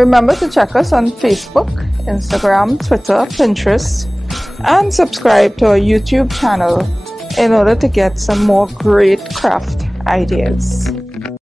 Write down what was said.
Remember to check us on Facebook, Instagram, Twitter, Pinterest, and subscribe to our YouTube channel in order to get some more great craft ideas.